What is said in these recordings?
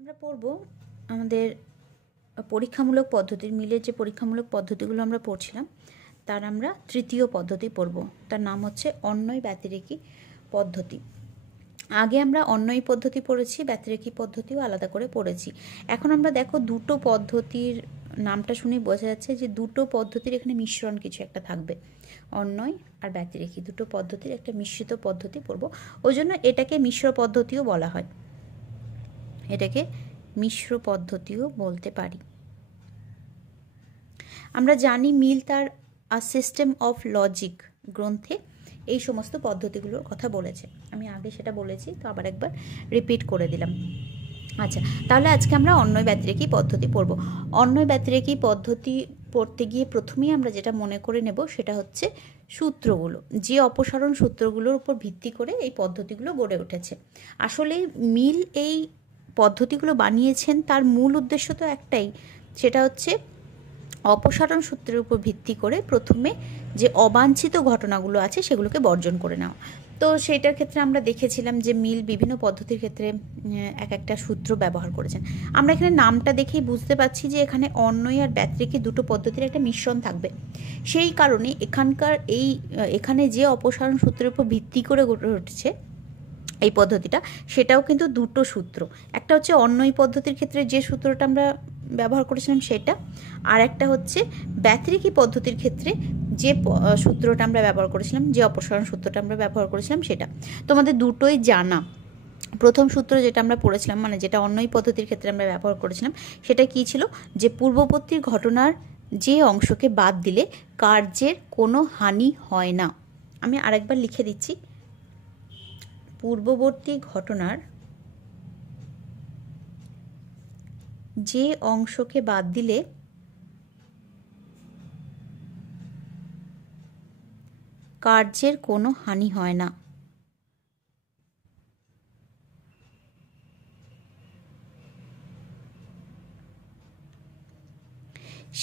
আমরা পড়ব আমাদের পরীক্ষামূলক পদ্ধতির মিলের যে পরীক্ষামূলক পদ্ধতিগুলো আমরা পড়ছিলাম তার আমরা তৃতীয় পদ্ধতি পড়ব। তার নাম হচ্ছে অন্বয় ব্যতিরেকী পদ্ধতি। আগে আমরা অন্বয় পদ্ধতি পড়েছি, ব্যতিরেকী পদ্ধতিও আলাদা করে পড়েছি। এখন আমরা দেখো দুটো পদ্ধতির নামটা শুনে বোঝা যাচ্ছে যে দুটো পদ্ধতির এখানে মিশ্রণ কিছু একটা থাকবে। অন্বয় আর ব্যতিরেকী দুটো পদ্ধতির একটা মিশ্রিত পদ্ধতি পড়ব, ওই জন্য এটাকে মিশ্র পদ্ধতিও বলা হয়, এটাকে মিশ্র পদ্ধতিও বলতে পারি। আমরা জানি মিল তার আ সিস্টেম অফ লজিক গ্রন্থে এই সমস্ত পদ্ধতিগুলোর কথা বলেছে। আমি আগে সেটা বলেছি, তো আবার একবার রিপিট করে দিলাম। আচ্ছা, তাহলে আজকে আমরা অন্বয় ব্যতিরেকী পদ্ধতি পড়ব। অন্বয় ব্যতিরেকী পদ্ধতি পড়তে গিয়ে প্রথমেই আমরা যেটা মনে করে নেব সেটা হচ্ছে সূত্রগুলো, যে অপসারণ সূত্রগুলোর উপর ভিত্তি করে এই পদ্ধতিগুলো গড়ে উঠেছে। আসলে মিল এই পদ্ধতিগুলো বানিয়েছেন তার মূল উদ্দেশ্য তো একটাই, সেটা হচ্ছে অপসারণ সূত্রের উপর ভিত্তি করে প্রথমে যে অবাঞ্ছিত ঘটনাগুলো আছে সেগুলোকে বর্জন করে নেওয়া। তো সেইটার ক্ষেত্রে আমরা দেখেছিলাম যে মিল বিভিন্ন পদ্ধতির ক্ষেত্রে এক একটা সূত্র ব্যবহার করেছেন। আমরা এখানে নামটা দেখেই বুঝতে পারছি যে এখানে অন্বয় আর ব্যতিরেকী দুটো পদ্ধতির একটা মিশ্রণ থাকবে। সেই কারণে এখানে যে অপসারণ সূত্রের উপর ভিত্তি করে গড়ে উঠেছে এই পদ্ধতিটা, সেটাও কিন্তু দুটো সূত্র। একটা হচ্ছে অন্বয় পদ্ধতির ক্ষেত্রে যে সূত্রটা আমরা ব্যবহার করেছিলাম সেটা, আর একটা হচ্ছে ব্যতিরেকী পদ্ধতির ক্ষেত্রে যে সূত্রটা আমরা ব্যবহার করেছিলাম, যে অপসারণ সূত্রটা আমরা ব্যবহার করেছিলাম সেটা। তোমাদের দুটোই জানা। প্রথম সূত্র যেটা আমরা পড়েছিলাম, মানে যেটা অন্বয় পদ্ধতির ক্ষেত্রে আমরা ব্যবহার করেছিলাম, সেটা কি ছিল, যে পূর্ববর্তী ঘটনার যে অংশকে বাদ দিলে কার্যের কোনো হানি হয় না। আমি আরেকবার লিখে দিচ্ছি, পূর্ববর্তী ঘটনার যে অংশকে বাদ দিলে কার্যের কোনো হানি হয় না।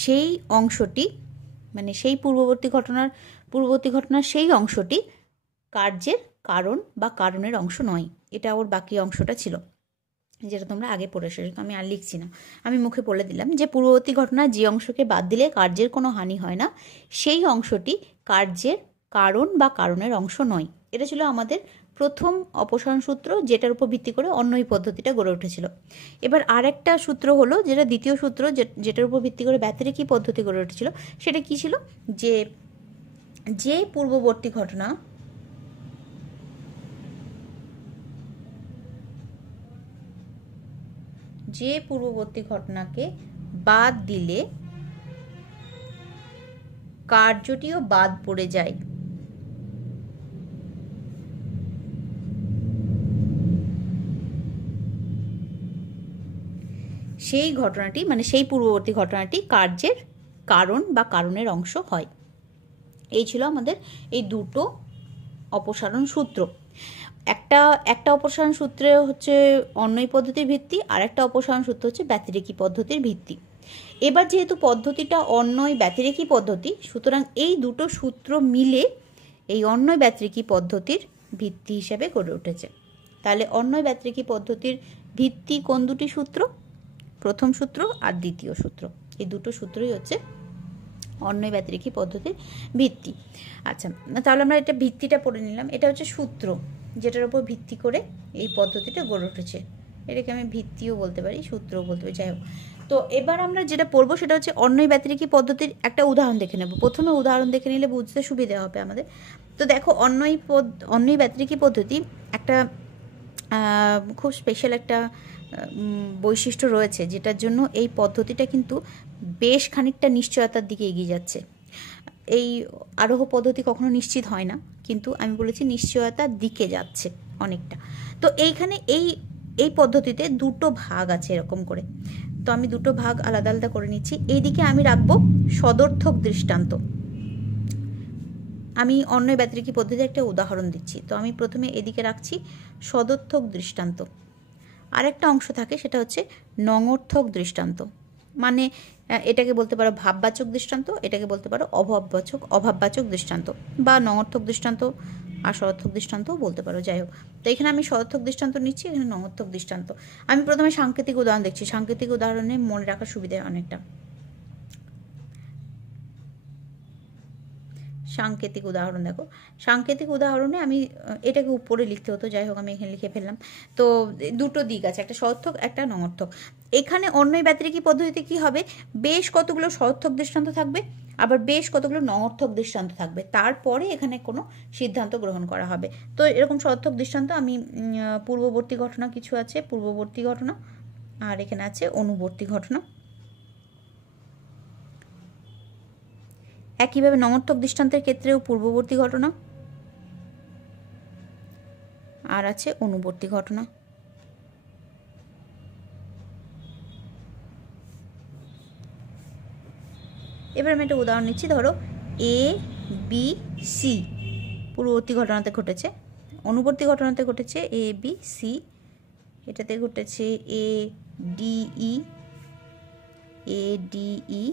সেই অংশটি, মানে সেই পূর্ববর্তী ঘটনার সেই অংশটি কার্যের কারণ বা কারণের অংশ নয়। এটা ওর বাকি অংশটা ছিল যেটা তোমরা আগে পড়ে এসেছো, আমি আর লিখছি না, আমি মুখে বলে দিলাম যে পূর্ববর্তী ঘটনার যে অংশকে বাদ দিলে কার্যের কোনো হানি হয় না, সেই অংশটি কার্যের কারণ বা কারণের অংশ নয়। এটা ছিল আমাদের প্রথম অপসারণ সূত্র, যেটার উপর ভিত্তি করে অন্বয় পদ্ধতিটা গড়ে উঠেছিল। এবার আরেকটা সূত্র হলো, যেটা দ্বিতীয় সূত্র, যেটার উপর ভিত্তি করে ব্যতিরেকী পদ্ধতি গড়ে উঠেছিল, সেটা কি ছিল, যে পূর্ববর্তী ঘটনাকে বাদ দিলে কার্যটিও বাদ পড়ে যায়। সেই ঘটনাটি, মানে সেই পূর্ববর্তী ঘটনাটি কার্যের কারণ বা কারণের অংশ হয়। এই ছিল আমাদের এই দুটো অপসারণ সূত্র। একটা অপসারণ সূত্রে হচ্ছে অন্বয় পদ্ধতির ভিত্তি, আর একটা অপসারণ সূত্র হচ্ছে ব্যতিরেকী পদ্ধতির ভিত্তি। এবার যেহেতু পদ্ধতিটা অন্বয় ব্যতিরেকী পদ্ধতি, সুতরাং এই দুটো সূত্র মিলে এই অন্বয় ব্যতিরেকী পদ্ধতির ভিত্তি হিসাবে গড়ে উঠেছে। তাহলে অন্বয় ব্যতিরেকী পদ্ধতির ভিত্তি কোন দুটি সূত্র? প্রথম সূত্র আর দ্বিতীয় সূত্র, এই দুটো সূত্রই হচ্ছে অন্বয় ব্যতিরেকী পদ্ধতির ভিত্তি। আচ্ছা, তাহলে আমরা এটা ভিত্তিটা পড়ে নিলাম। এটা হচ্ছে সূত্র যেটার উপর ভিত্তি করে এই পদ্ধতিটা গড়ে উঠেছে। এটাকে আমি ভিত্তিও বলতে পারি, সূত্রও বলতে পারি, যাই হোক। তো এবার আমরা যেটা পড়বো সেটা হচ্ছে অন্বয় ব্যতিরেকী পদ্ধতির একটা উদাহরণ দেখে নেব। প্রথমে উদাহরণ দেখে নিলে বুঝতে সুবিধা হবে আমাদের। তো দেখো, অন্বয় ব্যতিরেকী পদ্ধতি একটা খুব স্পেশাল একটা বৈশিষ্ট্য রয়েছে, যেটার জন্য এই পদ্ধতিটা কিন্তু বেশ খানিকটা নিশ্চয়তার দিকে এগিয়ে যাচ্ছে। এই আরোহ পদ্ধতি কখনো নিশ্চিত হয় না, কিন্তু আমি বলেছি নিশ্চয়তার দিকে যাচ্ছে অনেকটা। তো এইখানে এই পদ্ধতিতে দুটো ভাগ আছে এরকম করে। তো আমি দুটো ভাগ আলাদা আলাদা করে নিচ্ছি। এইদিকে আমি রাখবো সদর্থক দৃষ্টান্ত। আমি অন্বয় ব্যতিরেকী পদ্ধতির একটা উদাহরণ দিচ্ছি, তো আমি প্রথমে এদিকে রাখছি সদর্থক দৃষ্টান্ত। আরেকটা অংশ থাকে, সেটা হচ্ছে নঙর্থক দৃষ্টান্ত। মানে এটাকে বলতে পারো ভাববাচক দৃষ্টান্ত, এটাকে বলতে পারো অভাববাচক দৃষ্টান্ত, বা নঙর্থক দৃষ্টান্ত আর সদর্থক দৃষ্টান্তও বলতে পারো, যাই হোক। তো এখানে আমি সদর্থক দৃষ্টান্ত নিচ্ছি, এখানে নঙর্থক দৃষ্টান্ত। আমি প্রথমে সাংকেতিক উদাহরণ দেখছি, সাংকেতিক উদাহরণে মনে রাখার সুবিধা অনেকটা। সাংকেতিক উদাহরণ দেখো, সাংকেতিক উদাহরণে আমি এটাকে উপরে লিখতে হতো, যাই হোক আমি এখানে লিখে ফেললাম। তো দুটো দিক আছে, একটা সদর্থক একটা নঙর্থক। এখানে অন্যয় ব্যতিরেকী পদ্ধতিতে কি হবে, বেশ কতগুলো সদর্থক দৃষ্টান্ত থাকবে, আবার বেশ কতগুলো নঙর্থক দৃষ্টান্ত থাকবে, তারপরে এখানে কোনো সিদ্ধান্ত গ্রহণ করা হবে। তো এরকম সদর্থক দৃষ্টান্ত আমি পূর্ববর্তী ঘটনা কিছু আছে, পূর্ববর্তী ঘটনা, আর এখানে আছে অনুবর্তী ঘটনা। একইভাবে নঙর্থক দৃষ্টান্তের ক্ষেত্রেও পূর্ববর্তী ঘটনা আর আছে অনুবর্তী ঘটনা। এবার আমি একটা উদাহরণ নিচ্ছি, ধরো এ বি সি পূর্ববর্তী ঘটনাতে ঘটেছে, অনুবর্তী ঘটনাতে ঘটেছে এ বি সি, এটাতে ঘটেছে A D E, A D E,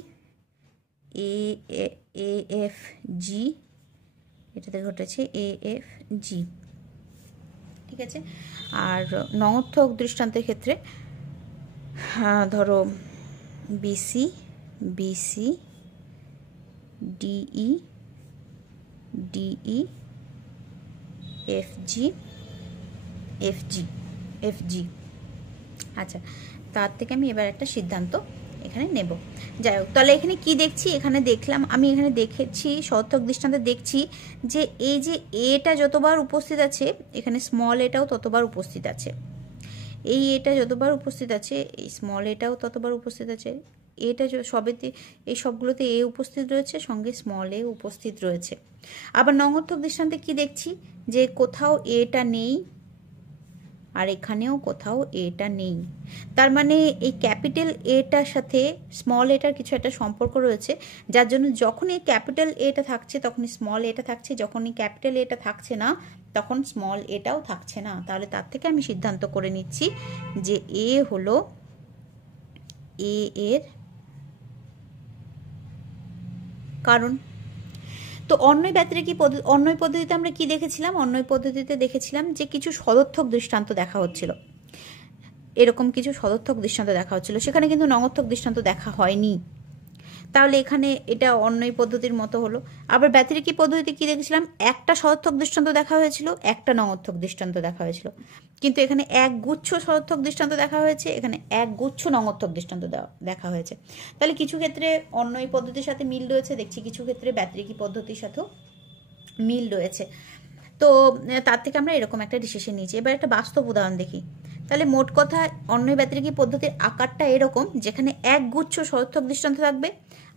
A F G, এটাতে ঘটেছে এ এফ জি, ঠিক আছে। আর নঙর্থক দৃষ্টান্তের ক্ষেত্রে ধরো BC, BC, DE, DE, FG, FG, FG. আচ্ছা, তার থেকে আমি এবার একটা সিদ্ধান্ত এখানে নেব, যাই হোক। তাহলে এখানে কি দেখছি, এখানে দেখলাম আমি, এখানে দেখেছি সদর্থক দৃষ্টান্তে দেখছি যে এই যে এটা যতবার উপস্থিত আছে, এখানে স্মল এটাও ততবার উপস্থিত আছে, এই এটা যতবার উপস্থিত আছে, এই স্মল এটাও ততবার উপস্থিত আছে, এটা সবেতে, এই সবগুলোতে এ উপস্থিত রয়েছে, সঙ্গে স্মল এ উপস্থিত রয়েছে। আবার নঙর্থক দৃষ্টান্তে কি দেখছি, যে কোথাও এটা নেই আর এখানেও কোথাও এটা নেই, তার মানে এই ক্যাপিটাল এটার সাথে স্মল এটার কিছু একটা সম্পর্ক রয়েছে, যার জন্য যখনই ক্যাপিটাল এটা থাকছে তখনই স্মল এটা থাকছে, যখনই ক্যাপিটাল এটা থাকছে না তখন স্মল এটাও থাকছে না। তাহলে তার থেকে আমি সিদ্ধান্ত করে নিচ্ছি যে এ হলো এ এর কারণ। তো অন্যয় ব্যতিরেকী পদ্ধতি, অন্যয় পদ্ধতিতে আমরা কি দেখেছিলাম, অন্যয় পদ্ধতিতে দেখেছিলাম যে কিছু সদর্থক দৃষ্টান্ত দেখা হচ্ছিল, এরকম কিছু সদর্থক দৃষ্টান্ত দেখা হচ্ছিল, সেখানে কিন্তু নঙর্থক দৃষ্টান্ত দেখা হয়নি। তাহলে এখানে এটা অন্যয় পদ্ধতির মতো হলো। আবার ব্যতিরেকী পদ্ধতিতে কি দেখেছিলাম, একটা সদর্থক দৃষ্টান্ত দেখা হয়েছিল, একটা নঙর্থক দৃষ্টান্ত দেখা হয়েছিল, কিন্তু এখানে এক গুচ্ছ সদর্থক দৃষ্টান্ত দেখা হয়েছে, এখানে এক গুচ্ছ নঙর্থক দৃষ্টান্ত দেখা হয়েছে। তাহলে কিছু ক্ষেত্রে অন্যয় পদ্ধতির সাথে মিল রয়েছে দেখছি, কিছু ক্ষেত্রে ব্যতিরেকী পদ্ধতির সাথেও মিল রয়েছে। তো তার থেকে আমরা এরকম একটা ডিসিশন নিয়েছি। এবার একটা বাস্তব উদাহরণ দেখি। তাহলে মোট কথা অন্যয় ব্যতিরেকী পদ্ধতির আকারটা এরকম, যেখানে এক গুচ্ছ সদর্থক দৃষ্টান্ত থাকবে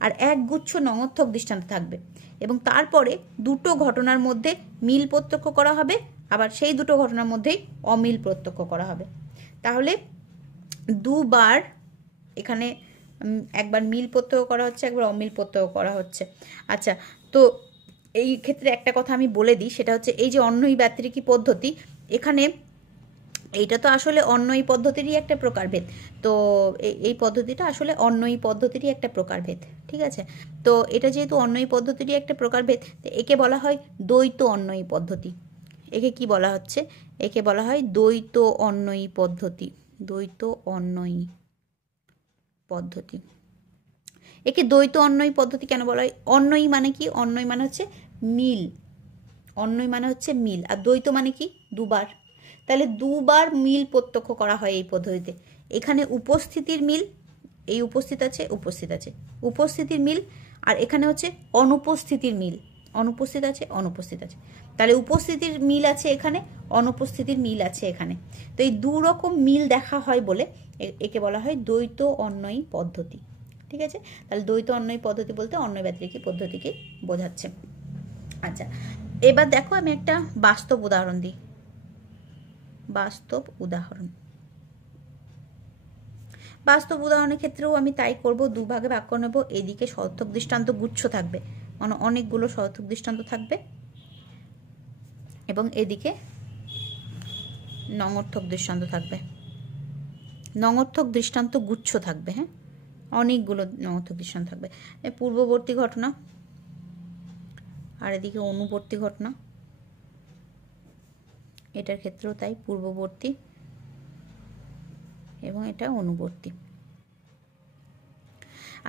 আর এক গুচ্ছ নঙর্থক দৃষ্টান্ত থাকবে, এবং তারপরে দুটো ঘটনার মধ্যে মিল প্রত্যক্ষ করা হবে, আবার সেই দুটো ঘটনার মধ্যেই অমিল প্রত্যক্ষ করা হবে। তাহলে দুবার এখানে একবার মিল প্রত্যক্ষ করা হচ্ছে, একবার অমিল প্রত্যক্ষ করা হচ্ছে। আচ্ছা, তো এই ক্ষেত্রে একটা কথা আমি বলে দিই, সেটা হচ্ছে এই যে অন্যয় ব্যতিরেকী পদ্ধতি, এখানে এইটা তো আসলে অন্যয় পদ্ধতিরই একটা প্রকারভেদ। তো এই পদ্ধতিটা আসলে অন্যয় পদ্ধতিরই একটা প্রকারভেদ, ঠিক আছে। তো এটা যেহেতু অন্যয় পদ্ধতিরই একটা প্রকারভেদ, তো একে বলা হয় দ্বৈত অন্যয় পদ্ধতি। একে কি বলা হচ্ছে, একে বলা হয় দ্বৈত অন্যয় পদ্ধতি, দ্বৈত অন্যয় পদ্ধতি। একে দ্বৈত অন্যয় পদ্ধতি কেন বলা হয়, অন্যয় মানে কি, অন্যয় মানে হচ্ছে মিল, অন্যয় মানে হচ্ছে মিল, আর দ্বৈত মানে কি দুবার। তাহলে দুবার মিল প্রত্যক্ষ করা হয় এই পদ্ধতিতে। এখানে উপস্থিতির মিল, এই উপস্থিত আছে, উপস্থিত আছে, উপস্থিতির মিল, আর এখানে হচ্ছে অনুপস্থিতির মিল, অনুপস্থিত আছে, অনুপস্থিত আছে। তাহলে উপস্থিতির মিল আছে এখানে, অনুপস্থিতির মিল আছে এখানে। তো এই দু রকম মিল দেখা হয় বলে একে বলা হয় দ্বৈত অন্যয় পদ্ধতি, ঠিক আছে। তাহলে দ্বৈত অন্যয় পদ্ধতি বলতে অন্যয় ব্যতিরেকী পদ্ধতিকে বোঝাচ্ছে। আচ্ছা, এবার দেখো আমি একটা বাস্তব উদাহরণ দিই, বাস্তব উদাহরণ। বাস্তব উদাহরণের ক্ষেত্রেও আমি তাই করব, দুভাগে ভাগ করে নেব। এদিকে সদর্থক দৃষ্টান্ত গুচ্ছ থাকবে, মানে অনেকগুলো সদর্থক দৃষ্টান্ত থাকবে, এবং এদিকে নঙর্থক দৃষ্টান্ত থাকবে, নঙর্থক দৃষ্টান্ত গুচ্ছ থাকবে, হ্যাঁ, অনেকগুলো নঙর্থক দৃষ্টান্ত থাকবে। পূর্ববর্তী ঘটনা আর এদিকে অনুবর্তী ঘটনা, এটার ক্ষেত্রেও তাই, পূর্ববর্তী এবং এটা অনুবর্তী।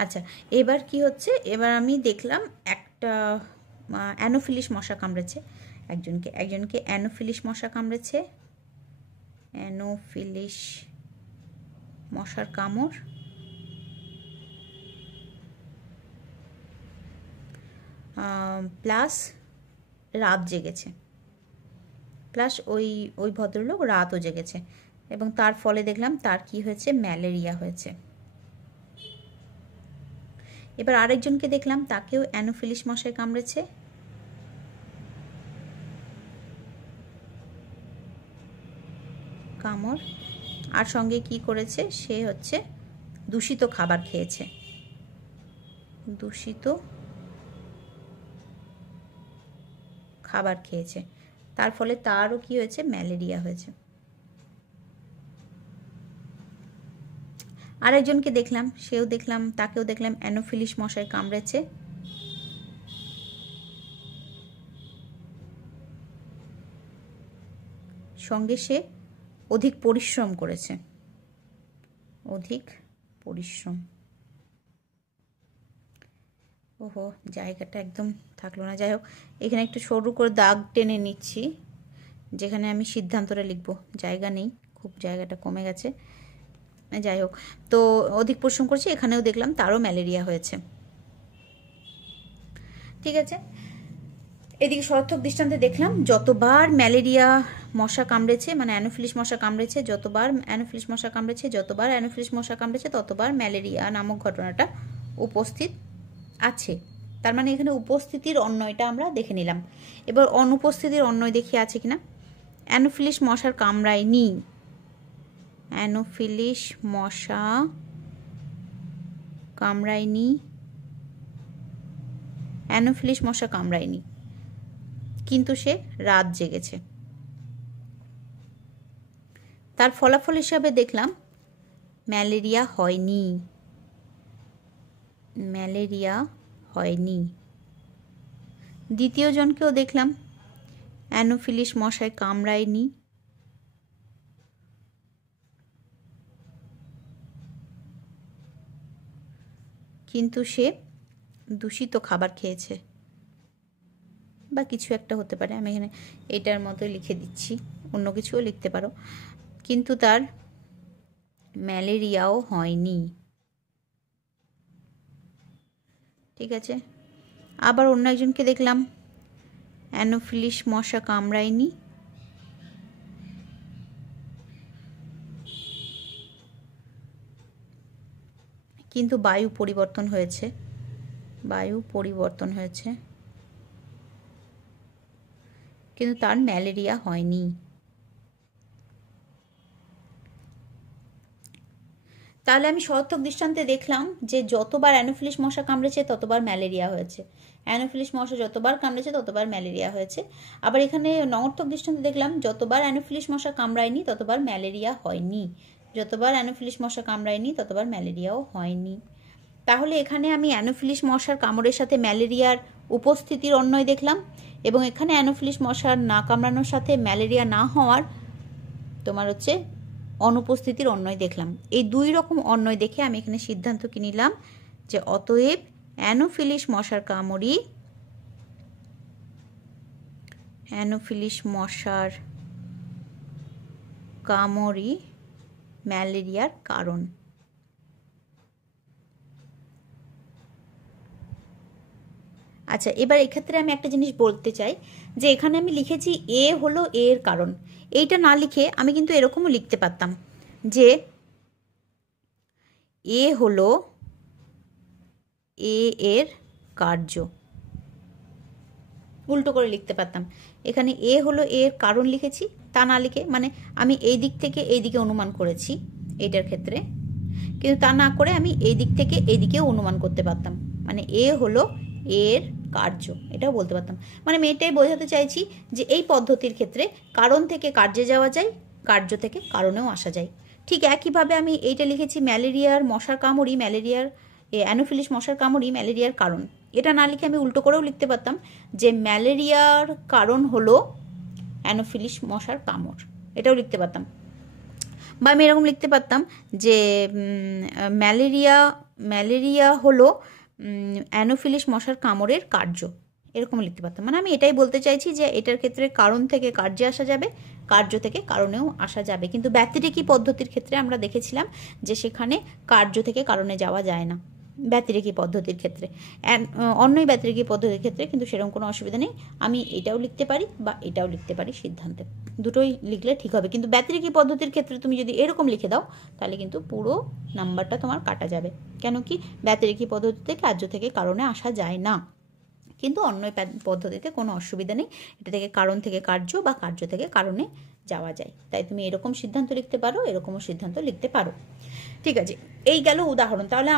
আচ্ছা, এবার কি হচ্ছে, এবার আমি দেখলাম একটা অ্যানোফিলিস মশা কামড়েছে একজনকে অ্যানোফিলিস মশা কামড়েছে, অ্যানোফিলিস মশার কামড়, প্লাস রাত জেগেছে, প্লাস ওই ভদ্রলোক রাতও জেগেছে, এবং তার ফলে দেখলাম তার কি হয়েছে, ম্যালেরিয়া হয়েছে। এবার আরেকজনকে দেখলাম, তাকেও অ্যানোফিলিস মশায় কামড়েছে, কামড়, আর সঙ্গে কি করেছে, সে হচ্ছে দূষিত খাবার খেয়েছে, দূষিত খাবার খেয়েছে, তার ফলে তারও কি হয়েছে, ম্যালেরিয়া হয়েছে। আরেকজনকে দেখলাম, তাকেও দেখলাম অ্যানোফিলিস মশায় কামড়েছে, সঙ্গে সে অধিক পরিশ্রম করেছে, অধিক পরিশ্রম। ওহো, জায়গাটা একদম থাকলো না। যাই হোক, এখানে একটু সরু করে দাগ টেনে নিচ্ছি, যেখানে আমি সিদ্ধান্তটা লিখবো, জায়গা নেই, খুব জায়গাটা কমে গেছে। যাই হোক, তো অধিক পরিশ্রম করছে, এখানেও দেখলাম তারও ম্যালেরিয়া হয়েছে। ঠিক আছে, এদিকে সর্থক দৃষ্টান্তে দেখলাম যতবার ম্যালেরিয়া মশা কামড়েছে, মানে অ্যানোফিলিস মশা কামড়েছে, যতবার অ্যানোফিলিস মশা কামড়েছে, ততবার ম্যালেরিয়া নামক ঘটনাটা উপস্থিত আছে। তার মানে এখানে উপস্থিতির অন্বয়টা আমরা দেখে নিলাম। এবার অনুপস্থিতির অন্বয় দেখি আছে কিনা। অ্যানোফিলিস মশার কামড়ায়নি, অ্যানোফিলিস মশা কামড়ায়নি, অ্যানোফিলিস মশা কামড়ায়নি, কিন্তু সে রাত জেগেছে। তার ফলাফল হিসাবে দেখলাম ম্যালেরিয়া হয়নি, ম্যালেরিয়া হয়নি। দ্বিতীয় জনকেও দেখলাম অ্যানোফিলিস মশায় কামড়ায়নি, কিন্তু সে দূষিত খাবার খেয়েছে, বা কিছু একটা হতে পারে, আমি এখানে এটার মতো লিখে দিচ্ছি, অন্য কিছুও লিখতে পারো, কিন্তু তার ম্যালেরিয়াও হয়নি। ঠিক আছে, আবার অন্য একজনকে দেখলাম অ্যানোফিলিস মশা কামড়ায়নি, কিন্তু বায়ু পরিবর্তন হয়েছে, কিন্তু তার ম্যালেরিয়া হয়নি। তাহলে আমি সর্থক দৃষ্টান্তে দেখলাম যে যতবার অ্যানোফিলিস মশা কামড়েছে ততবার ম্যালেরিয়া হয়েছে, অ্যানোফিলিস মশা যতবার কামড়েছে ততবার ম্যালেরিয়া হয়েছে। আবার এখানে নঅর্থক দৃষ্টান্তে দেখলাম যতবার অ্যানোফিলিস মশা কামড়ায়নি ততবার ম্যালেরিয়া হয়নি, যতবার অ্যানোফিলিস মশা কামড়ায়নি ততবার ম্যালেরিয়াও হয়নি। তাহলে এখানে আমি অ্যানোফিলিস মশার কামড়ের সাথে ম্যালেরিয়ার উপস্থিতির অন্বয় দেখলাম, এবং এখানে অ্যানোফিলিস মশার না কামড়ানোর সাথে ম্যালেরিয়া না হওয়ার তোমার হচ্ছে অনুপস্থিতির অন্বয় দেখলাম। এই দুই রকম অন্বয় দেখে আমি এখানে সিদ্ধান্ত কি নিলাম, যে অতএব অ্যানোফিলিস মশার কামড়ই ম্যালেরিয়ার কারণ। আচ্ছা, এবার এক্ষেত্রে আমি একটা জিনিস বলতে চাই, যে এখানে আমি লিখেছি এ হলো এর কারণ, এইটা না লিখে আমি কিন্তু এরকমও লিখতে পারতাম যে এ হলো এ এর কার্য, উল্টো করে লিখতে পারতাম। এখানে এ হলো এর কারণ লিখেছি, তা না লিখে মানে আমি এই দিক থেকে এই দিকে অনুমান করেছি এইটার ক্ষেত্রে, কিন্তু তা না করে আমি এই দিক থেকে এই দিকেও অনুমান করতে পারতাম, মানে এ হলো এর কার্য, এটাও বলতে পারতাম। মানে আমি এটাই বোঝাতে চাইছি যে এই পদ্ধতির ক্ষেত্রে কারণ থেকে কার্যে যাওয়া যায়, কার্য থেকে কারণেও আসা যায়। ঠিক একইভাবে আমি এইটা লিখেছি ম্যালেরিয়ার মশার কামড়ই অ্যানোফিলিস মশার কামড়ই ম্যালেরিয়ার কারণ, এটা না লিখে আমি উল্টো করেও লিখতে পারতাম যে ম্যালেরিয়ার কারণ হলো অ্যানোফিলিস মশার কামড়, এটাও লিখতে পারতাম। বা আমি এরকম লিখতে পারতাম যে ম্যালেরিয়া হলো অ্যানোফিলিস মশার কামড়ের কার্য, এরকম লিখতে পারতাম। মানে আমি এটাই বলতে চাইছি যে এটার ক্ষেত্রে কারণ থেকে কার্যে আসা যাবে, কার্য থেকে কারণেও আসা যাবে, কিন্তু ব্যতিরেকী পদ্ধতির ক্ষেত্রে আমরা দেখেছিলাম যে সেখানে কার্য থেকে কারণে যাওয়া যায় না ব্যতিরেকী পদ্ধতির ক্ষেত্রে। অন্যই ব্যতিরেকী পদ্ধতির ক্ষেত্রে কিন্তু সেরকম কোনো অসুবিধা নেই, আমি এটাও লিখতে পারি বা এটাও লিখতে পারি সিদ্ধান্তে, দুটোই লিখলে ঠিক হবে। কিন্তু ব্যতিরেকী পদ্ধতির ক্ষেত্রে তুমি যদি এরকম লিখে দাও তাহলে কিন্তু পুরো নাম্বারটা তোমার কাটা যাবে। কেন কি, ব্যতিরেকী পদ্ধতিতে কার্য থেকে কারণে আসা যায় না, কিন্তু অন্য পদ্ধতিতে কোনো অসুবিধা নেই, এটা থেকে কারণ থেকে কার্য বা কার্য থেকে কারণে যাওয়া যায়। তাই তুমি এরকম সিদ্ধান্ত লিখতে পারো, এরকমও সিদ্ধান্ত লিখতে পারো। ঠিক আছে, এই গেল উদাহরণ। তাহলে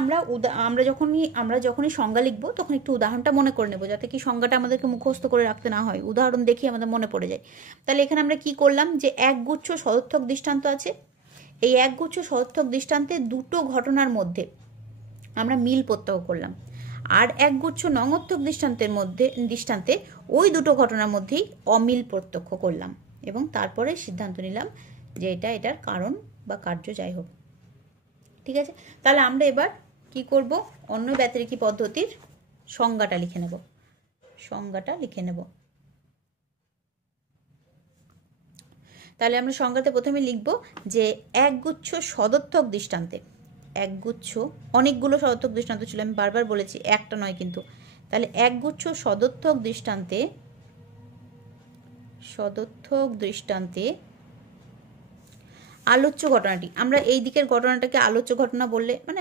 আমরা যখনই সংজ্ঞা লিখবো তখন একটু উদাহরণটা মনে করে নেবো, যাতে কি সংজ্ঞাটা আমাদেরকে মুখস্থ করে রাখতে না হয়, উদাহরণ দেখি আমাদের মনে পড়ে যায়। তাহলে এখানে আমরা কি করলাম, যে একগুচ্ছ সদর্থক দৃষ্টান্ত আছে, এই একগুচ্ছ সদর্থক দৃষ্টান্তে দুটো ঘটনার মধ্যে আমরা মিল প্রত্যক্ষ করলাম, আর একগুচ্ছ নঙর্থক দৃষ্টান্তে ওই দুটো ঘটনার মধ্যেই অমিল প্রত্যক্ষ করলাম, এবং তারপরে সিদ্ধান্ত নিলাম যে এটার কারণ বা কার্য যাই হোক। ঠিক আছে, তাহলে আমরা এবার কি করব, অন্য ব্যতিরেকী পদ্ধতির সংজ্ঞাটা লিখে নেব। তাহলে আমরা সংজ্ঞাতে প্রথমে লিখব যে একগুচ্ছ সদর্থক দৃষ্টান্তে, একগুচ্ছ, অনেকগুলো সদর্থক দৃষ্টান্ত ছিল, আমি বারবার বলেছি, একটা নয় কিন্তু। তাহলে একগুচ্ছ সদর্থক দৃষ্টান্তে আলোচ্য ঘটনাটি, আমরা এই দিকের ঘটনাটাকে আলোচ্য ঘটনা বললে, মানে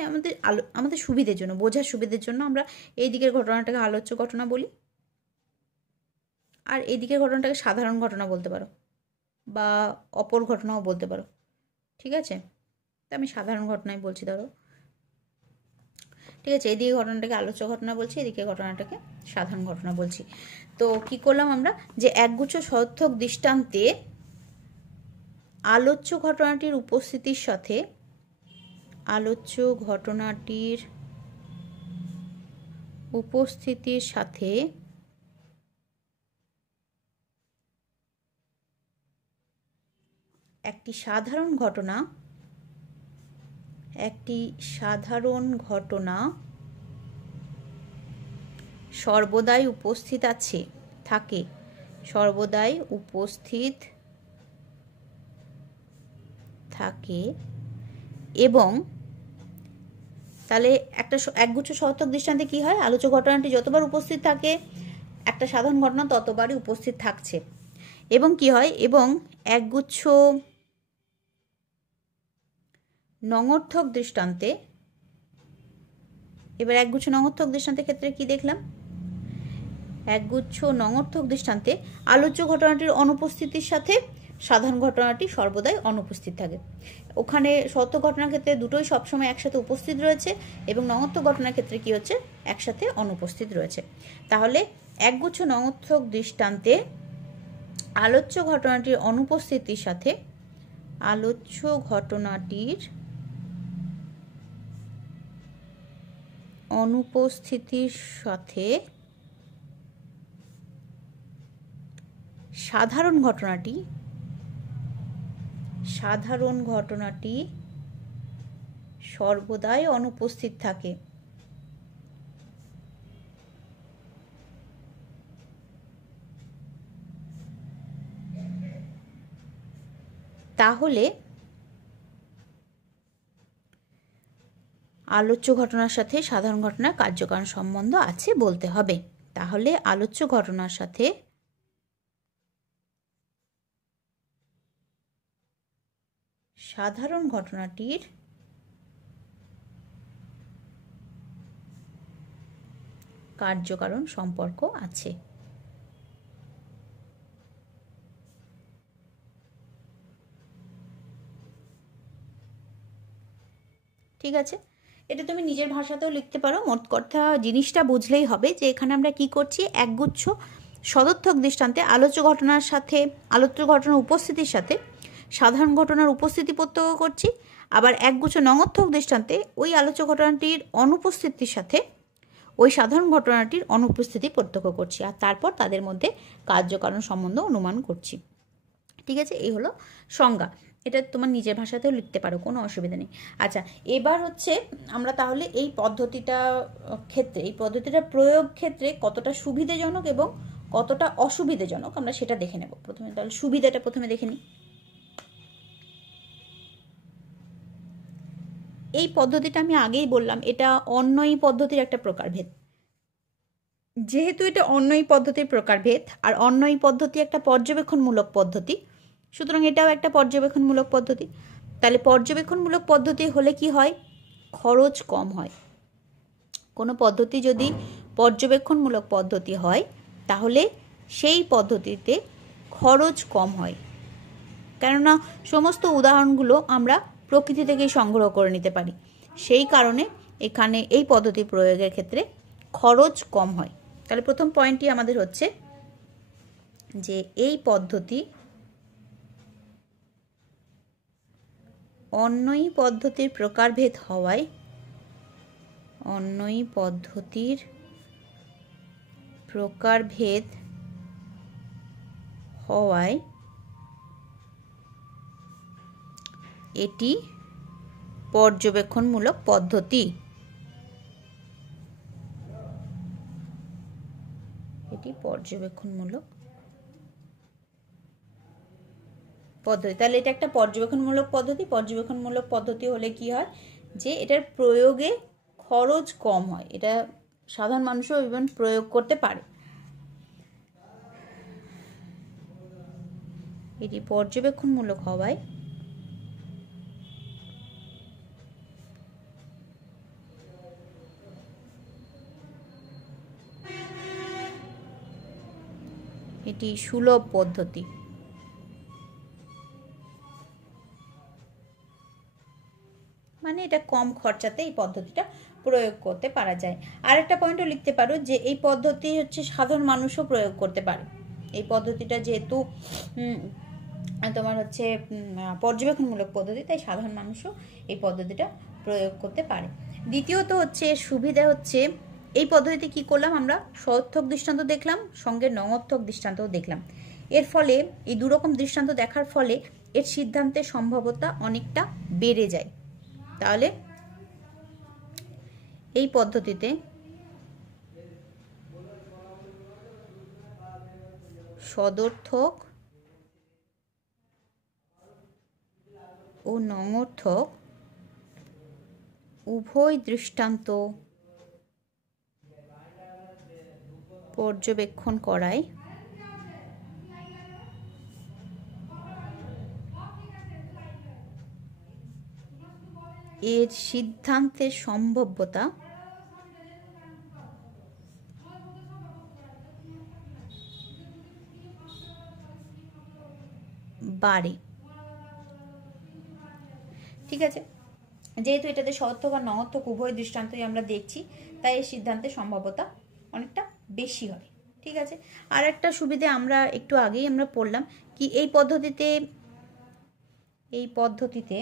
আমাদের সুবিধের জন্য, বোঝার সুবিধের জন্য আমরা এই দিকের ঘটনাটাকে আলোচ্য ঘটনা বলি, আর এই দিকের ঘটনাটাকে সাধারণ ঘটনা বলতে পারো বা অপর ঘটনাও বলতে পারো। ঠিক আছে, তা আমি সাধারণ ঘটনাই বলছি ধরো। ঠিক আছে, এদিকে ঘটনাটাকে আলোচ্য ঘটনা বলছি, এদিকে ঘটনাটাকে সাধারণ ঘটনা বলছি। তো কি করলাম আমরা, যে একগুচ্ছ সদর্থক দৃষ্টান্তে আলোচ্য ঘটনাটির উপস্থিতির সাথে একটি সাধারণ ঘটনা সর্বদাই উপস্থিত থাকে এবং তাহলে একগুচ্ছ সদর্থক দৃষ্টান্তে কি হয়, আলোচ্য ঘটনাটি যতবার উপস্থিত থাকে একটা সাধারণ ঘটনা ততবারই উপস্থিত থাকছে, এবং কি হয়, এবং একগুচ্ছ নঙর্থক দৃষ্টান্তে, এবার একগুচ্ছ নঙর্থক দৃষ্টান্তের ক্ষেত্রে কি দেখলাম, একগুচ্ছ নঙর্থক দৃষ্টান্তে আলোচ্য ঘটনাটির অনুপস্থিতির সাথে সাধারণ ঘটনাটি সর্বদাই অনুপস্থিত থাকে। ওখানে সদর্থক ঘটনার ক্ষেত্রে দুটোই সবসময় একসাথে উপস্থিত রয়েছে, এবং নঙর্থক ঘটনার ক্ষেত্রে কি হচ্ছে, একসাথে অনুপস্থিত রয়েছে। তাহলে একগুচ্ছ নঙর্থক দৃষ্টান্তে আলোচ্য ঘটনাটির অনুপস্থিতির সাথে সাধারণ ঘটনাটি সর্বদাই অনুপস্থিত থাকে। তাহলে আলোচ্য ঘটনার সাথে সাধারণ ঘটনার কার্যকারণ সম্বন্ধ আছে বলতে হবে। তাহলে আলোচ্য ঘটনার সাথে সাধারণ ঘটনাটির কার্যকারণ সম্পর্ক আছে। ঠিক আছে, এটা তুমি নিজের ভাষাতেও লিখতে পারো। মোট কথা জিনিসটা বুঝলেই হবে যে এখানে আমরা কি করছি, একগুচ্ছ সদর্থক দৃষ্টান্তে আলোচ্য ঘটনার উপস্থিতির সাথে সাধারণ ঘটনার উপস্থিতি প্রত্যক্ষ করছি, আবার একগুচ্ছ নঙর্থক দৃষ্টান্তে ওই আলোচ্য ঘটনাটির অনুপস্থিতির সাথে ওই সাধারণ ঘটনাটির অনুপস্থিতি প্রত্যক্ষ করছি, আর তারপর তাদের মধ্যে কার্যকারণ সম্বন্ধ অনুমান করছি। ঠিক আছে, এই হলো সংজ্ঞা। এটা তোমার নিজের ভাষাতেও লিখতে পারো, কোনো অসুবিধা নেই। আচ্ছা, এবার হচ্ছে আমরা তাহলে এই পদ্ধতিটা ক্ষেত্রে, এই পদ্ধতিটা প্রয়োগ ক্ষেত্রে কতটা সুবিধাজনক এবং কতটা অসুবিধাজনক আমরা সেটা দেখে নেব। প্রথমে তাহলে সুবিধাটা প্রথমে দেখে নিই। এই পদ্ধতিটা আমি আগেই বললাম, এটা অন্যয়ী পদ্ধতির একটা প্রকারভেদ। যেহেতু এটা অন্যয়ী পদ্ধতির প্রকারভেদ আর অন্যয়ী পদ্ধতি একটা পর্যবেক্ষণমূলক পদ্ধতি, সুতরাং এটাও একটা পর্যবেক্ষণমূলক পদ্ধতি। তাহলে পর্যবেক্ষণমূলক পদ্ধতি হলে কি হয়? খরচ কম হয়। কোনো পদ্ধতি যদি পর্যবেক্ষণমূলক পদ্ধতি হয় তাহলে সেই পদ্ধতিতে খরচ কম হয়, কেননা সমস্ত উদাহরণগুলো আমরা প্রকৃতি থেকেই সংগ্রহ করে নিতে পারি। সেই কারণে এখানে এই পদ্ধতি প্রয়োগের ক্ষেত্রে খরচ কম হয়। তাহলে প্রথম পয়েন্টটি আমাদের হচ্ছে যে এই পদ্ধতি অন্যয়ী পদ্ধতির প্রকারভেদ হওয়ায়, অন্যয়ী পদ্ধতির প্রকারভেদ হওয়ায় এটি পর্যবেক্ষণমূলক পদ্ধতি। এটি পর্যবেক্ষণমূলক পদ্ধতি। তাহলে এটা একটা পর্যবেক্ষণমূলক পদ্ধতি। পর্যবেক্ষণমূলক পদ্ধতি হলে কি হয়? যে এটার প্রয়োগে খরচ কম হয়, এটা সাধারণ মানুষও ইভেন প্রয়োগ করতে পারে। এটি পর্যবেক্ষণমূলক হওয়ায় এটি সুলভ পদ্ধতি। মানে এটা কম খরচাতে এই পদ্ধতিটা প্রয়োগ করতে পারা যায়। আরেকটা পয়েন্টও লিখতে পারো যে এই পদ্ধতি হচ্ছে সাধারণ মানুষও প্রয়োগ করতে পারে। এই পদ্ধতিটা যেহেতু তোমার হচ্ছে পর্যবেক্ষণমূলক পদ্ধতি, তাই সাধারণ মানুষও এই পদ্ধতিটা প্রয়োগ করতে পারে। দ্বিতীয়ত হচ্ছে সুবিধা হচ্ছে এই পদ্ধতিতে কি করলাম আমরা? সঅর্থক দৃষ্টান্ত দেখলাম, সঙ্গে নঙর্থক দৃষ্টান্তও দেখলাম। এর ফলে এই দুরকম দৃষ্টান্ত দেখার ফলে এর সিদ্ধান্তের সম্ভাব্যতা অনেকটা বেড়ে যায়। তাহলে এই পদ্ধতিতে সদর্থক ও নঙর্থক উভয় দৃষ্টান্ত পর্যবেক্ষণ করায় এর সিদ্ধান্তের সম্ভাব্যতা বাড়ে। ঠিক আছে, যেহেতু এটাতে সঅর্থক আর নঙর্থক উভয় দৃষ্টান্তই আমরা দেখছি, তাই এই সিদ্ধান্তের সম্ভাব্যতা অনেকটা বেশি হয়। ঠিক আছে, আর একটা সুবিধে আমরা একটু আগেই আমরা পড়লাম কি এই পদ্ধতিতে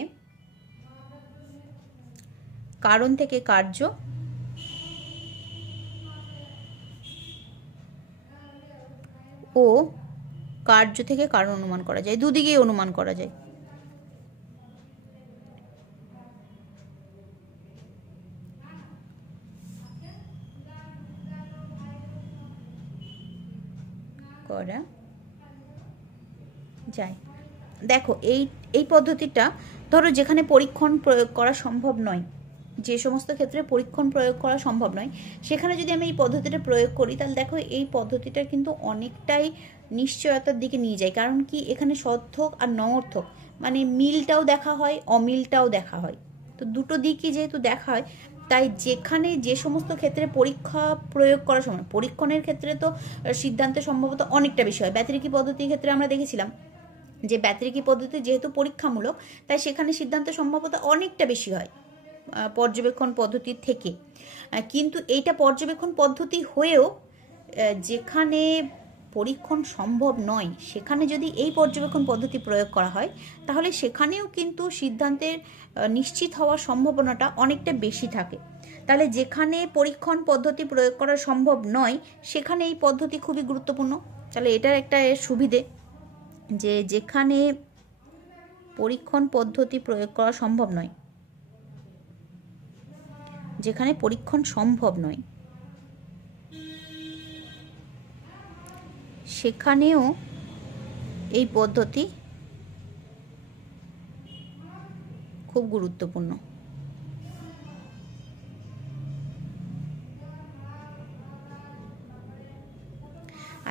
কারণ থেকে কার্য ও কার্য থেকে কারণ অনুমান করা যায়, দুদিকেই অনুমান করা যায়। করা যায়। দেখো এই পদ্ধতিটা ধরো যেখানে পরীক্ষণ প্রয়োগ করা সম্ভব নয়, যে সমস্ত ক্ষেত্রে পরীক্ষণ প্রয়োগ করা সম্ভব নয়, সেখানে যদি আমি এই পদ্ধতিটা প্রয়োগ করি তাহলে দেখো এই পদ্ধতিটা কিন্তু অনেকটাই নিশ্চয়তার দিকে নিয়ে যায়। কারণ কি এখানে সঅর্থক আর নঙর্থক মানে মিলটাও দেখা হয়, অমিলটাও দেখা হয়। তো দুটো দিকই যেহেতু দেখা হয়, তাই যেখানে যে সমস্ত ক্ষেত্রে পরীক্ষা প্রয়োগ করার সময়, পরীক্ষণের ক্ষেত্রে তো সিদ্ধান্তের সম্ভবত অনেকটা বেশি হয়। ব্যতিরেকি পদ্ধতির ক্ষেত্রে আমরা দেখেছিলাম যে ব্যতিরেকি পদ্ধতি যেহেতু পরীক্ষামূলক, তাই সেখানে সিদ্ধান্তের সম্ভাব্যতা অনেকটা বেশি হয় পর্যবেক্ষণ পদ্ধতির থেকে। কিন্তু এইটা পর্যবেক্ষণ পদ্ধতি হয়েও যেখানে পরীক্ষণ সম্ভব নয়, সেখানে যদি এই পর্যবেক্ষণ পদ্ধতি প্রয়োগ করা হয় তাহলে সেখানেও কিন্তু সিদ্ধান্তের নিশ্চিত হওয়ার সম্ভাবনাটা অনেকটা বেশি থাকে। তাহলে যেখানে পরীক্ষণ পদ্ধতি প্রয়োগ করা সম্ভব নয় সেখানে এই পদ্ধতি খুবই গুরুত্বপূর্ণ। তাহলে এটার একটা সুবিধে। যে যেখানে পরীক্ষণ পদ্ধতি প্রয়োগ করা সম্ভব নয়, যেখানে পরীক্ষণ সম্ভব নয় সেখানেও এই পদ্ধতি খুব গুরুত্বপূর্ণ।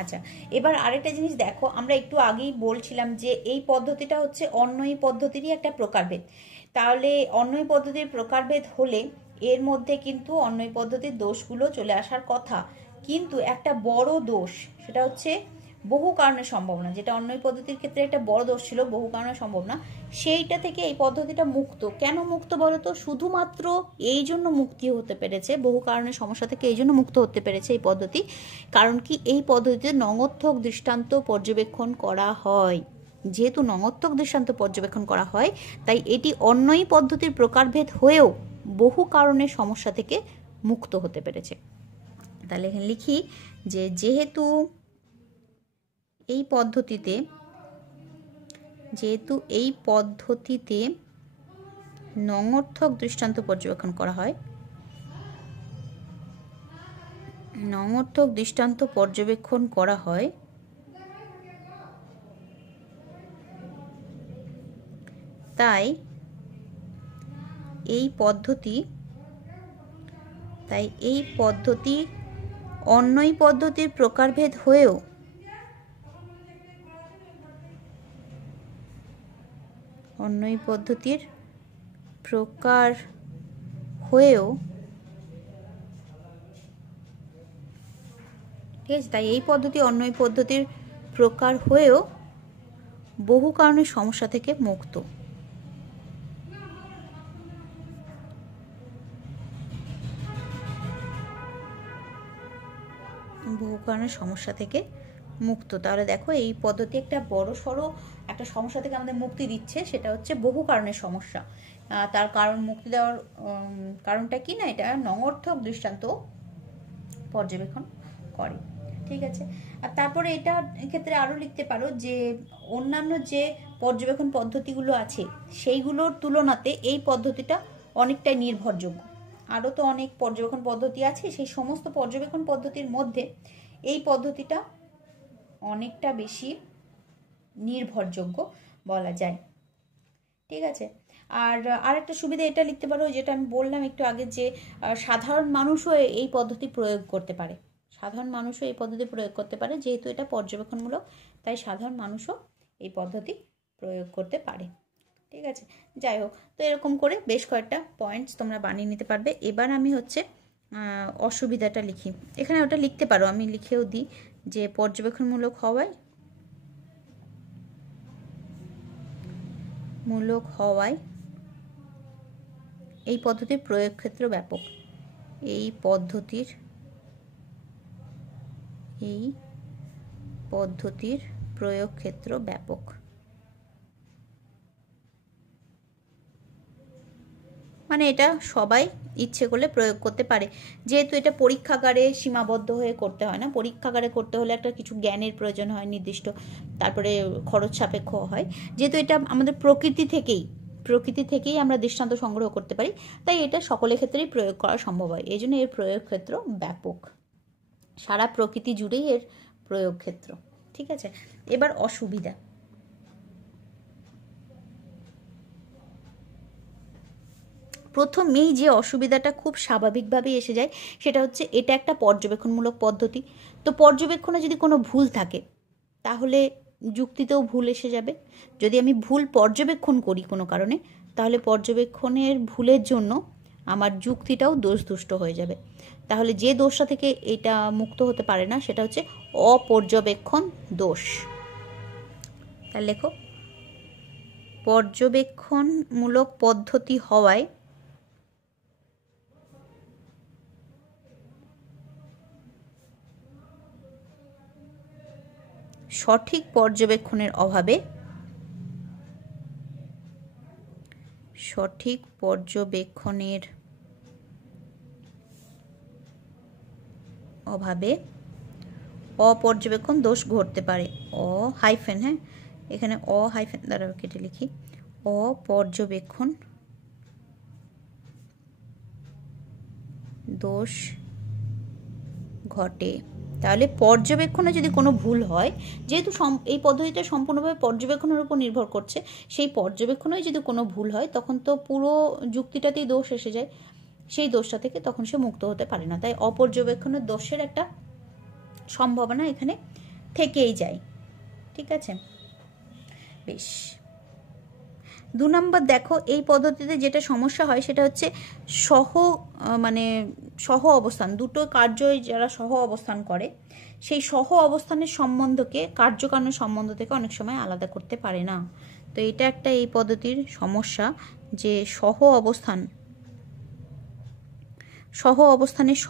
আচ্ছা, এবার আরেকটা জিনিস দেখো, আমরা একটু আগেই বলছিলাম যে এই পদ্ধতিটা হচ্ছে অন্বয়ী পদ্ধতিরই একটা প্রকারভেদ। তাহলে অন্বয়ী পদ্ধতির প্রকারভেদ হলে এর মধ্যে কিন্তু অন্বয়ী পদ্ধতির দোষগুলো চলে আসার কথা, কিন্তু একটা বড় দোষ সেটা হচ্ছে বহু কারণে সম্ভব না, যেটা অন্বয়ী পদ্ধতির ক্ষেত্রে একটা বড় দোষ ছিল, বহু কারণে সম্ভব না, সেইটা থেকে এই পদ্ধতিটা মুক্ত। কেন মুক্ত বলো তো? শুধুমাত্র এই জন্য মুক্তি হতে পেরেছে, বহু কারণের সমস্যা থেকে এই জন্য মুক্ত হতে পেরেছে এই পদ্ধতি, কারণ কি এই পদ্ধতিতে নঙর্থক দৃষ্টান্ত পর্যবেক্ষণ করা হয়। যেহেতু নঙর্থক দৃষ্টান্ত পর্যবেক্ষণ করা হয়, তাই এটি অন্যই পদ্ধতির প্রকারভেদ হয়েও বহু কারণের সমস্যা থেকে মুক্ত হতে পেরেছে। তাহলে এখানে লিখি যে যেহেতু এই পদ্ধতিতে নঙর্থক দৃষ্টান্ত পর্যবেক্ষণ করা হয়, নঙর্থক দৃষ্টান্ত পর্যবেক্ষণ করা হয়, তাই এই পদ্ধতি অন্যই পদ্ধতির প্রকারভেদ হয়েও অন্যই পদ্ধতির প্রকার হয়েও, ঠিক আছে, তাই এই পদ্ধতি অন্যই পদ্ধতির প্রকার হয়েও বহু কারণের সমস্যা থেকে মুক্ত। বহু কারণের সমস্যা থেকে মুক্ত। তাহলে দেখো এই পদ্ধতি একটা বড় সড়ো একটা সমস্যা থেকে আমাদের মুক্তি দিচ্ছে, সেটা হচ্ছে বহু কারণের সমস্যা। তার কারণ মুক্তি দেওয়ার কারণটা কি না, এটা নঙর্থক দৃষ্টান্ত পর্যবেক্ষণ করে। ঠিক আছে, আর তারপরে এটা ক্ষেত্রে আরও লিখতে পারো যে অন্যান্য যে পর্যবেক্ষণ পদ্ধতিগুলো আছে সেইগুলোর তুলনাতে এই পদ্ধতিটা অনেকটাই নির্ভরযোগ্য। আরও তো অনেক পর্যবেক্ষণ পদ্ধতি আছে, সেই সমস্ত পর্যবেক্ষণ পদ্ধতির মধ্যে এই পদ্ধতিটা অনেকটা বেশি নির্ভরযোগ্য বলা যায়। ঠিক আছে, আর একটা সুবিধা এটা লিখতে পারো, যেটা আমি বললাম একটু আগে, যে সাধারণ মানুষও এই পদ্ধতি প্রয়োগ করতে পারে। সাধারণ মানুষও এই পদ্ধতি প্রয়োগ করতে পারে, যেহেতু এটা পর্যবেক্ষণমূলক, তাই সাধারণ মানুষও এই পদ্ধতি প্রয়োগ করতে পারে। ঠিক আছে, যাই হোক, তো এরকম করে বেশ কয়েকটা পয়েন্টস তোমরা বানিয়ে নিতে পারবে। এবার আমি হচ্ছে অসুবিধাটা লিখি, এখানে ওটা লিখতে পারো, আমি লিখেও দিই যে পর্যবেক্ষণমূলক হওয়ায় এই পদ্ধতির প্রয়োগ ক্ষেত্র ব্যাপক। এই পদ্ধতির প্রয়োগ ক্ষেত্র ব্যাপক। মানে এটা সবাই ইচ্ছে করলে প্রয়োগ করতে পারে, যেহেতু এটা পরীক্ষাগারে সীমাবদ্ধ হয়ে করতে হয় না। পরীক্ষাগারে করতে হলে একটা কিছু জ্ঞানের প্রয়োজন হয় নির্দিষ্ট, তারপরে খরচ সাপেক্ষ হয়। যেহেতু এটা আমাদের প্রকৃতি থেকেই আমরা দৃষ্টান্ত সংগ্রহ করতে পারি, তাই এটা সকলের ক্ষেত্রেই প্রয়োগ করা সম্ভব হয়। এই জন্য এর প্রয়োগ ক্ষেত্র ব্যাপক, সারা প্রকৃতি জুড়েই এর প্রয়োগ ক্ষেত্র। ঠিক আছে, এবার অসুবিধা। প্রথমেই যে অসুবিধাটা খুব স্বাভাবিকভাবেই এসে যায়, সেটা হচ্ছে এটা একটা পর্যবেক্ষণমূলক পদ্ধতি। তো পর্যবেক্ষণে যদি কোনো ভুল থাকে তাহলে যুক্তিতেও ভুল এসে যাবে। যদি আমি ভুল পর্যবেক্ষণ করি কোনো কারণে, তাহলে পর্যবেক্ষণের ভুলের জন্য আমার যুক্তিটাও দোষদুষ্ট হয়ে যাবে। তাহলে যে দোষটা থেকে এটা মুক্ত হতে পারে না, সেটা হচ্ছে অপর্যবেক্ষণ দোষ। তাহলে লেখো, পর্যবেক্ষণমূলক পদ্ধতি হওয়ায় সঠিক পর্যবেক্ষণের অভাবে অপর্যবেক্ষণ দোষ ঘটতে পারে। এখানে হাইফেন দ্বারা কেটে লিখি, অপর্যবেক্ষণ দোষ ঘটে। তাহলে পর্যবেক্ষণে যদি কোনো ভুল হয়, যেহেতু এই পদ্ধতিটা সম্পূর্ণভাবে পর্যবেক্ষণের উপর নির্ভর করছে, সেই পর্যবেক্ষণে যদি কোনো ভুল হয় তখন তো পুরো যুক্তিটাতেই দোষ এসে যায়, সেই দোষটা থেকে তখন সে মুক্ত হতে পারে না। তাই অপর্যবেক্ষণের দোষের একটা সম্ভাবনা এখানে থেকেই যায়। ঠিক আছে, বেশ। 2 নম্বর দেখো, এই পদ্ধতিতে যেটা সমস্যা হয় সেটা হচ্ছে সহ অবস্থান, দুটো কার্যই যারা সহ অবস্থান করে সেই সহ অবস্থানের সম্বন্ধকে কার্যকারণের সম্বন্ধ থেকে অনেক সময় আলাদা করতে পারে না। তো এটা একটা এই পদ্ধতির সমস্যা, যে সহ অবস্থানের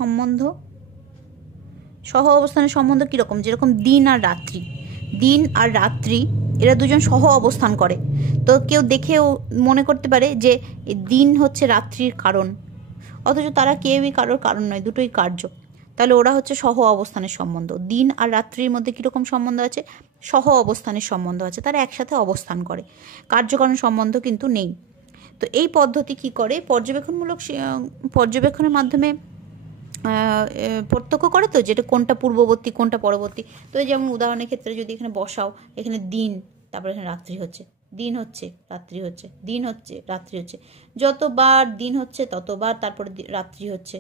সম্বন্ধ কীরকম, যেরকম দিন আর রাত্রি এরা দুজন সহ অবস্থান করে। তো কেউ দেখেও মনে করতে পারে যে দিন হচ্ছে রাত্রির কারণ, অথচ তারা কেউই কারোর কারণ নয়, দুটোই কার্য। তাহলে ওরা হচ্ছে সহ অবস্থানের সম্বন্ধ। দিন আর রাত্রির মধ্যে কীরকম সম্বন্ধ আছে, সহ অবস্থানের সম্বন্ধ আছে, তারা একসাথে অবস্থান করে, কার্যকারণ সম্বন্ধ কিন্তু নেই। তো এই পদ্ধতি কি করে, পর্যবেক্ষণের মাধ্যমে প্রত্যক্ষ করে, তো যেটা কোনটা পূর্ববর্তী কোনটা পরবর্তী। তো যেমন উদাহরণের ক্ষেত্রে যদি এখানে বসাও, এখানে দিন, তারপরে এখানে রাত্রি হচ্ছে, দিন হচ্ছে রাত্রি হচ্ছে, দিন হচ্ছে রাত্রি হচ্ছে, যতবার দিন হচ্ছে ততবার তারপরে রাত্রি হচ্ছে।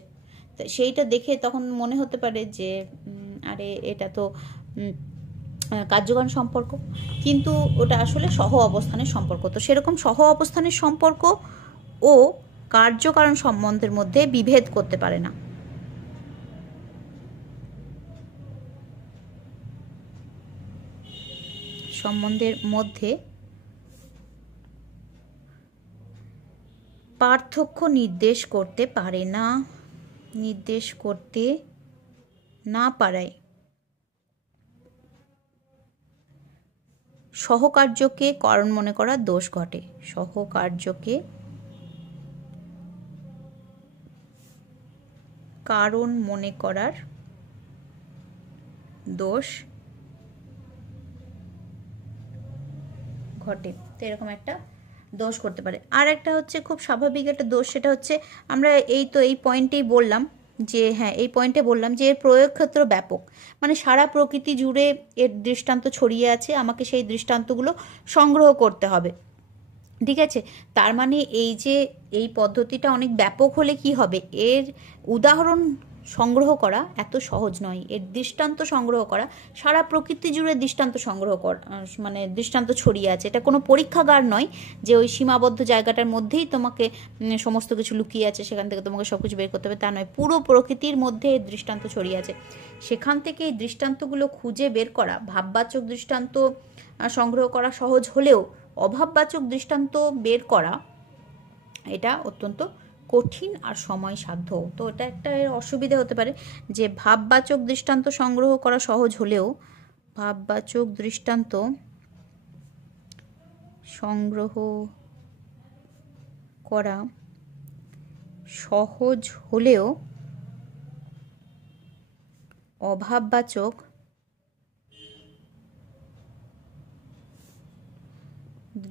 তো সেইটা দেখে তখন মনে হতে পারে যে আরে এটা তো কার্যকারণ সম্পর্ক, কিন্তু ওটা আসলে সহ অবস্থানের সম্পর্ক। তো সেরকম সহ অবস্থানের সম্পর্ক ও কার্যকারণ সম্বন্ধের মধ্যে বিভেদ করতে পারে না। সম্বন্ধের মধ্যে পার্থক্য নির্দেশ করতে না পারায় সহকার্যকে কারণ মনে করার দোষ ঘটে। সহকার্যকে কারণ মনে করার দোষ ঘটে। তো এরকম একটা দোষ করতে পারে। আর একটা হচ্ছে খুব স্বাভাবিক একটা দোষ, সেটা হচ্ছে আমরা এই পয়েন্টেই বললাম যে এই পয়েন্টে বললাম যে এর প্রয়োগ ক্ষেত্র ব্যাপক, মানে সারা প্রকৃতি জুড়ে এর দৃষ্টান্ত ছড়িয়ে আছে, আমাকে সেই দৃষ্টান্তগুলো সংগ্রহ করতে হবে। ঠিক আছে, তার মানে এই পদ্ধতিটা অনেক ব্যাপক হলে কি হবে, এর উদাহরণ সংগ্রহ করা এত সহজ নয়, এর দৃষ্টান্ত সংগ্রহ করা, সারা প্রকৃতি জুড়ে দৃষ্টান্ত সংগ্রহ করা, মানে দৃষ্টান্ত ছড়িয়ে আছে, এটা কোনো পরীক্ষাগার নয় যে ওই সীমাবদ্ধ জায়গাটার মধ্যেই তোমাকে সমস্ত কিছু লুকিয়ে আছে, সেখান থেকে তোমাকে সব কিছু বের করতে হবে, তা নয়। পুরো প্রকৃতির মধ্যে দৃষ্টান্ত ছড়িয়ে আছে, সেখান থেকে এই দৃষ্টান্তগুলো খুঁজে বের করা, ভাববাচক দৃষ্টান্ত সংগ্রহ করা সহজ হলেও অভাববাচক দৃষ্টান্ত বের করা এটা অত্যন্ত কঠিন আর সময়সাধ্য। তো এটা একটা অসুবিধা হতে পারে যে ভাববাচক দৃষ্টান্ত সংগ্রহ করা সহজ হলেও ভাববাচক দৃষ্টান্ত সংগ্রহ করা সহজ হলেও অভাববাচক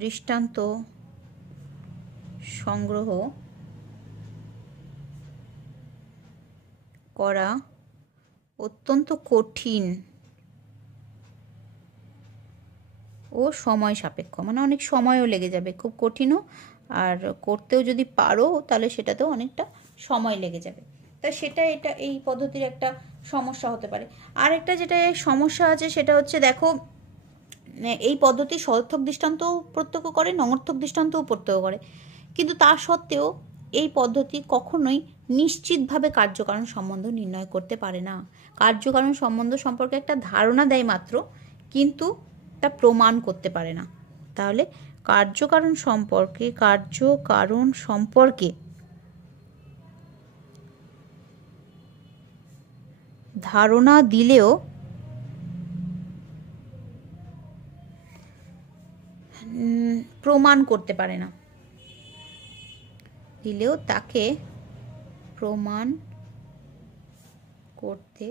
দৃষ্টান্ত সংগ্রহ করা অত্যন্ত কঠিন ও সময় সাপেক্ষ, মানে অনেক সময়ও লেগে যাবে, খুব কঠিনও, আর করতেও যদি পারো তাহলে সেটাতেও অনেকটা সময় লেগে যাবে। তা এটা এই পদ্ধতির একটা সমস্যা হতে পারে। আর একটা যেটা সমস্যা আছে সেটা হচ্ছে, দেখো এই পদ্ধতি সদর্থক দৃষ্টান্তও প্রত্যক্ষ করে, নঙর্থক দৃষ্টান্তও প্রত্যক্ষ করে, কিন্তু তা সত্ত্বেও এই পদ্ধতি কখনোই নিশ্চিতভাবে কার্যকারণ সম্বন্ধ নির্ণয় করতে পারে না। কার্যকারণ সম্বন্ধ সম্পর্কে একটা ধারণা দেয় মাত্র, কিন্তু তা প্রমাণ করতে পারে না। তাহলে কার্যকারণ সম্পর্কে ধারণা দিলেও প্রমাণ করতে পারে না, তাকে প্রমাণ করতে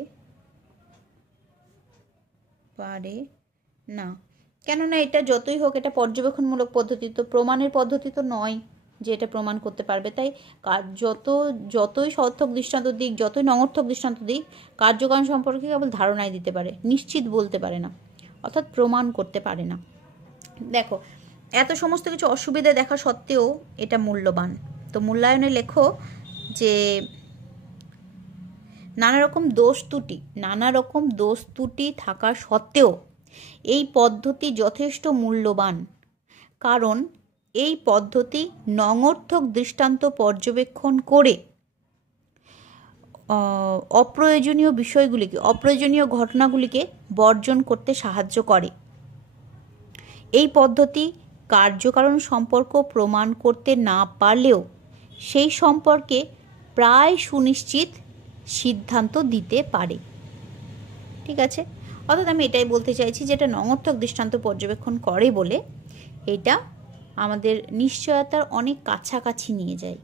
পারে না। কেননা এটা যতই হোক এটা পর্যবেক্ষণমূলক পদ্ধতি, তো প্রমাণের পদ্ধতি তো নয় যে এটা প্রমাণ করতে পারবে। তাই যতই সর্থক দৃষ্টান্ত দিক, যতই নঙর্থক দৃষ্টান্ত দিক, কার্যকারণ সম্পর্কে কেবল ধারণাই দিতে পারে, নিশ্চিত বলতে পারে না, অর্থাৎ প্রমাণ করতে পারে না। দেখো, এত সমস্ত কিছু অসুবিধা দেখা সত্ত্বেও এটা মূল্যবান। তো মূল্যায়নে লেখো যে নানা রকম দোষ ত্রুটি থাকা সত্ত্বেও এই পদ্ধতি যথেষ্ট মূল্যবান, কারণ এই পদ্ধতি নঙর্থক দৃষ্টান্ত পর্যবেক্ষণ করে অপ্রয়োজনীয় ঘটনাগুলিকে বর্জন করতে সাহায্য করে। এই পদ্ধতি কার্যকারণ সম্পর্ক প্রমাণ করতে না পারলেও সেই সম্পর্কে প্রায় সুনিশ্চিত সিদ্ধান্ত দিতে পারে। ঠিক আছে, অর্থাৎ আমি এটাই বলতে চাইছি যে এটা নঙর্থক দৃষ্টান্ত পর্যবেক্ষণ করে বলে এটা আমাদের নিশ্চয়তার অনেক কাছাকাছি নিয়ে যায়।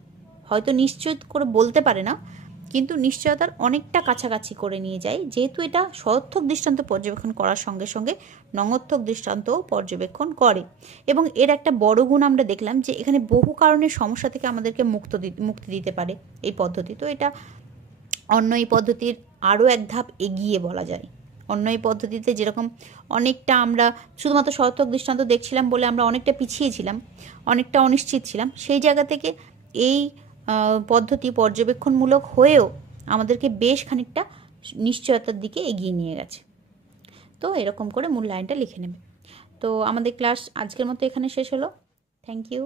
হয়তো নিশ্চিত করে বলতে পারে না, কিন্তু নিশ্চয়তার অনেকটা কাছাকাছি করে নিয়ে যায়, যেহেতু এটা সর্থক দৃষ্টান্ত পর্যবেক্ষণ করার সঙ্গে সঙ্গে নঙর্থক দৃষ্টান্তও পর্যবেক্ষণ করে। এবং এর একটা বড় গুণ আমরা দেখলাম যে এখানে বহু কারণের সমস্যা থেকে আমাদেরকে মুক্তি দিতে পারে এই পদ্ধতি। তো এটা অন্য এই পদ্ধতির আরও এক ধাপ এগিয়ে বলা যায়। অন্য এই পদ্ধতিতে যেরকম অনেকটা আমরা শুধুমাত্র সর্থক দৃষ্টান্ত দেখছিলাম বলে আমরা অনেকটা পিছিয়ে ছিলাম, অনেকটা অনিশ্চিত ছিলাম, সেই জায়গা থেকে এই পদ্ধতি পর্যবেক্ষণমূলক হয়েও আমাদেরকে বেশ খানিকটা নিশ্চয়তার দিকে এগিয়ে নিয়ে গেছে। তো এরকম করে মূল্যায়নটা লিখে নেবে। তো আমাদের ক্লাস আজকের মতো এখানে শেষ হলো। Thank you.